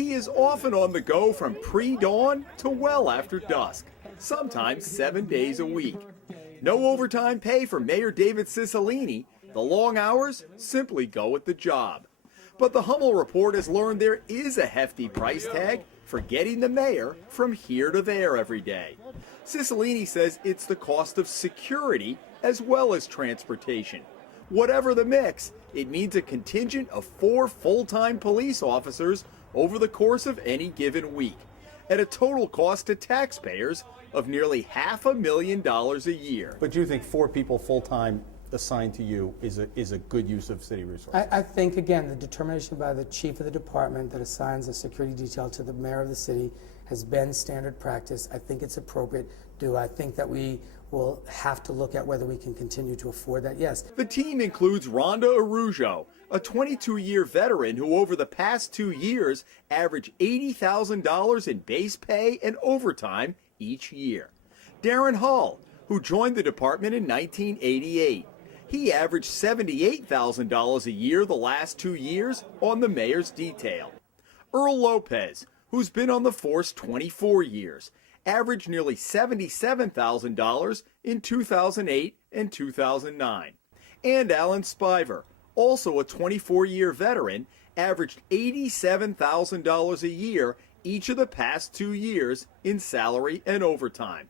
He is often on the go from pre-dawn to well after dusk, sometimes 7 days a week. No overtime pay for Mayor David Cicilline. The long hours simply go with the job. But the Hummel report has learned there is a hefty price tag for getting the mayor from here to there every day. Cicilline says it's the cost of security as well as transportation. Whatever the mix, it means a contingent of 4 full-time police officers over the course of any given week, at a total cost to taxpayers of nearly $500,000 a year. But do you think 4 people full-time assigned to you is a good use of city resources? I think, again, the determination by the chief of the department that assigns a security detail to the mayor of the city has been standard practice. I think it's appropriate. Do I think that we will have to look at whether we can continue to afford that? Yes. The team includes Rhonda Arujo, a 22-year veteran who over the past 2 years averaged $80,000 in base pay and overtime each year. Darren Hull, who joined the department in 1988. He averaged $78,000 a year the last 2 years on the mayor's detail. Earl Lopez, who's been on the force 24 years, averaged nearly $77,000 in 2008 and 2009. And Alan Spiver, also a 24-year veteran, averaged $87,000 a year each of the past 2 years in salary and overtime.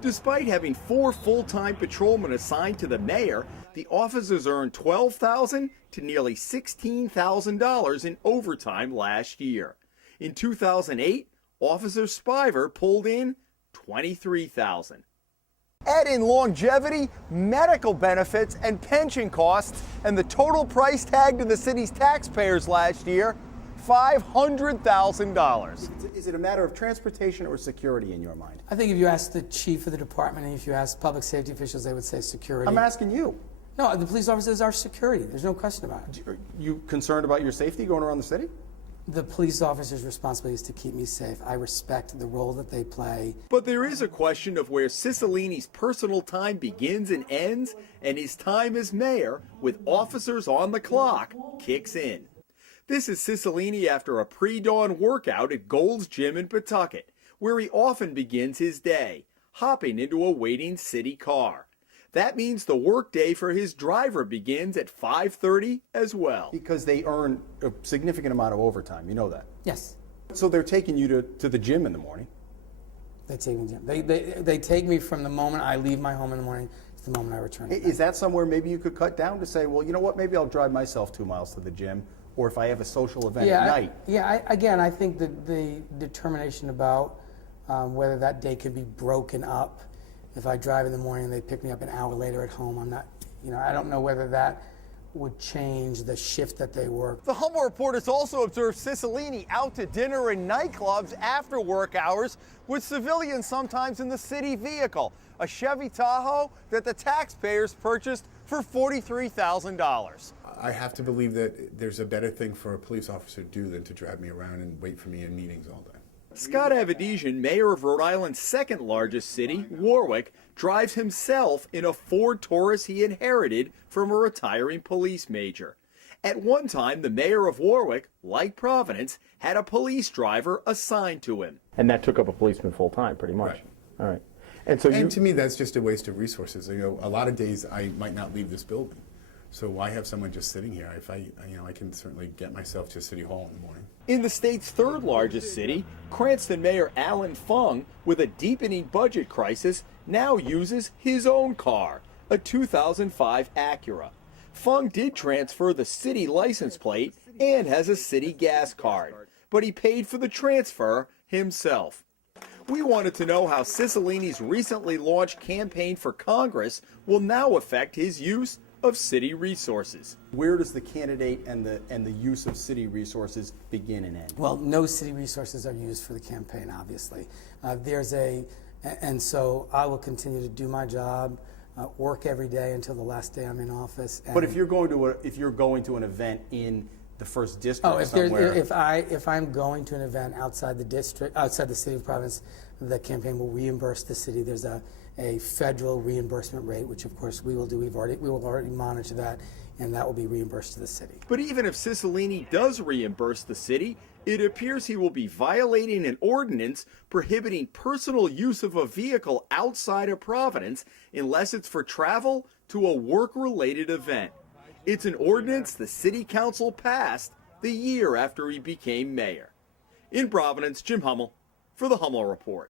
Despite having 4 full-time patrolmen assigned to the mayor, the officers earned $12,000 to nearly $16,000 in overtime last year. In 2008, Officer Spiver pulled in $23,000. Add in longevity, medical benefits, and pension costs, and the total price tag to the city's taxpayers last year, $500,000. Is it a matter of transportation or security in your mind? I think if you ask the chief of the department and if you ask public safety officials, they would say security. I'm asking you. No, the police officers are security. There's no question about it. Are you concerned about your safety going around the city? The police officer's responsibility is to keep me safe. I respect the role that they play. But there is a question of where Cicilline's personal time begins and ends, and his time as mayor, with officers on the clock, kicks in. This is Cicilline after a pre-dawn workout at Gold's Gym in Pawtucket, where he often begins his day, hopping into a waiting city car. That means the workday for his driver begins at 5:30 as well. Because they earn a significant amount of overtime, you know that. Yes. So they're taking you to the gym in the morning. They take me. They take me from the moment I leave my home in the morning to the moment I return. Is that somewhere maybe you could cut down to say, well, you know what, maybe I'll drive myself 2 miles to the gym, or if I have a social event at night? I think that the determination about whether that day could be broken up. If I drive in the morning and they pick me up an hour later at home, I'm not, I don't know whether that would change the shift that they work. The Hummel reporters also observed Cicilline out to dinner in nightclubs after work hours with civilians, sometimes in the city vehicle, a Chevy Tahoe that the taxpayers purchased for $43,000. I have to believe that there's a better thing for a police officer to do than to drive me around and wait for me in meetings all day. Scott Avedisian, mayor of Rhode Island's second largest city, Warwick, drives himself in a Ford Taurus he inherited from a retiring police major. At one time, the mayor of Warwick, like Providence, had a police driver assigned to him. And that took up a policeman full time, pretty much. Right. All right. And so to me, that's just a waste of resources. A lot of days I might not leave this building. So why have someone just sitting here? If I can certainly get myself to City Hall in the morning. In the state's third largest city, Cranston Mayor Alan Fung, with a deepening budget crisis, now uses his own car, a 2005 Acura. Fung did transfer the city license plate and has a city gas card, but he paid for the transfer himself. We wanted to know how Cicilline's recently launched campaign for Congress will now affect his use of city resources. Where does the candidate and the use of city resources begin and end? Well, no city resources are used for the campaign, obviously. And so I will continue to do my job, work every day until the last day I'm in office. But if you're going to an event in the first district somewhere, if I'm going to an event outside the district, outside the city of Providence, the campaign will reimburse the city. There's a federal reimbursement rate, which of course we will do. We will already monitor that, and that will be reimbursed to the city. But even if Cicilline does reimburse the city, It appears he will be violating an ordinance prohibiting personal use of a vehicle outside of Providence unless it's for travel to a work-related event. It's an ordinance the city council passed the year after he became mayor. In Providence, Jim Hummel for the Hummel Report.